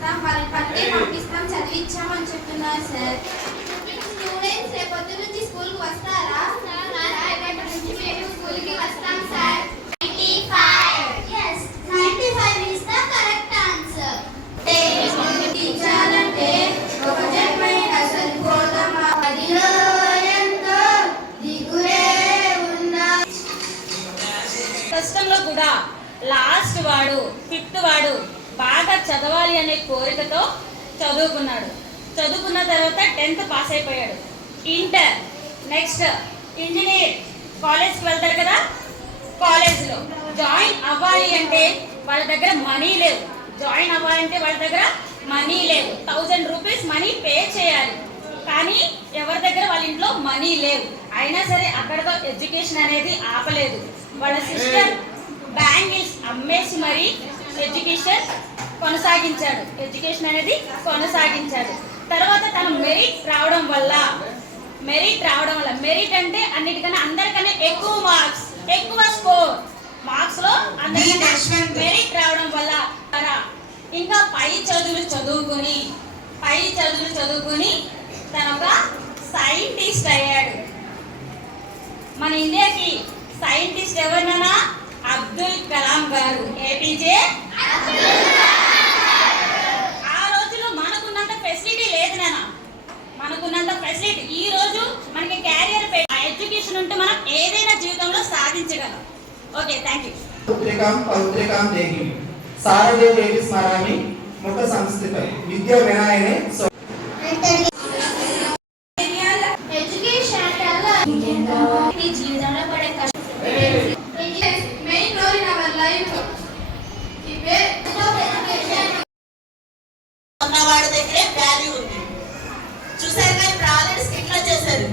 ఇస్తాం, వాళ్ళని పట్టి పంపిస్తాం, చదివించామని చెప్తున్నారు సార్. స్టూడెంట్స్ రేపొద్దు నుంచి స్కూల్కి వస్తారా? రేపటి నుంచి మేము స్కూల్కి వస్తాం sir. 95. Yes, 95 is the correct answer. టీచర్లంటే ఒక జన్మైన సరిపోదమ్మా, అదిలో ఎంతో దిగులే ఉన్నా. కష్టంలో కూడా లాస్ట్ వాడు 5th వాడు బాగా చదవాలి అనే కోరికతో చదువుకున్న తర్వాత 10th పాస్ అయిపోయాడు. ఇంటర్, నెక్స్ట్ ఇంజనీర్, కాలేజ్కి వెళ్తారు కదా. కాలేజ్లో జాయిన్ అవ్వాలి అంటే వాళ్ళ దగ్గర మనీ లేవు. 1000 రూపీస్ మనీ పే చేయాలి. కానీ ఎవరి దగ్గర వాళ్ళ ఇంట్లో మనీ లేవు. అయినా సరే అక్కడతో ఎడ్యుకేషన్ అనేది ఆపలేదు. వాళ్ళ సిస్టర్ బ్యాంగిల్స్ అమ్మేసి మరి ఎడ్యుకేషన్ అనేది కొనసాగించాడు. తర్వాత తన మెరిట్ రావడం వల్ల మెరిట్ అంటే అన్నిటికన్నా అందరికన్నా ఎక్కువ మార్క్స్, ఎక్కువ స్కోర్, మార్క్స్ లో అందరికన్నా మెరిట్ రావడం వల్ల ఇంకా పై చదువులు చదువుకుని తన ఒక సైంటిస్ట్ అయ్యాడు. మన ఇండియాకి సైంటిస్ట్ ఎవరినన్నా? అబ్దుల్ కలాం గారు, ఏపీజే. ఆ రోజులో మనకున్నంత ఫెసిలిటీ లేదు నాన్న, ఈ రోజు మనకి క్యారియర్ ఎడ్యుకేషన్ ఉంటే మనం ఏదైనా జీవితంలో సాధించగలం. Okay, thank you. పౌత్రికాం దేహి సారదేవి దేవి స్మరామి ముఖ సంస్థితై విద్యా వినాయనే జీవితంలో పడే కష్టం main role in our life. ఉన్నవాడి దగ్గరే వాల్యూ ఉంది. చూసారు కానీ ప్రాజెక్ట్స్ ఇట్లా చేశారు.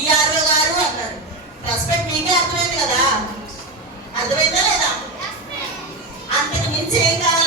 ఈఆర్ఓ గారు అన్నారు. రెస్పెక్ట్ మీకే అర్థమైంది కదా? అర్థమైందా లేదా? అంతకు మించి ఏం కావాలి?